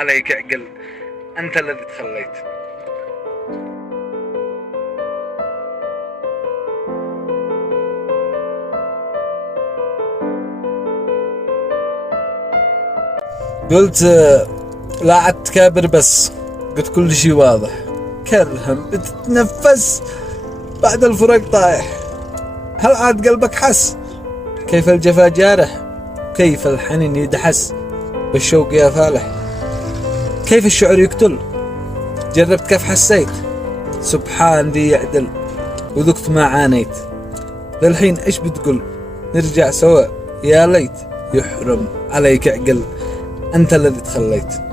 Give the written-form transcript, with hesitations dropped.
عليك اعقل، أنت الذي تخليت. قلت لا عاد تكابر، بس قلت كل شي واضح. كرهم بتتنفس بعد الفراق طايح. هل عاد قلبك حس كيف الجفا جارح؟ كيف الحنين يدحس بالشوق يا فالح؟ كيف الشعر يقتل؟ جربت كيف حسيت؟ سبحان ذي يعدل وذقت ما عانيت. للحين ايش بتقول؟ نرجع سوا يا ليت. يحرم عليك عقل، أنت الذي تخليت.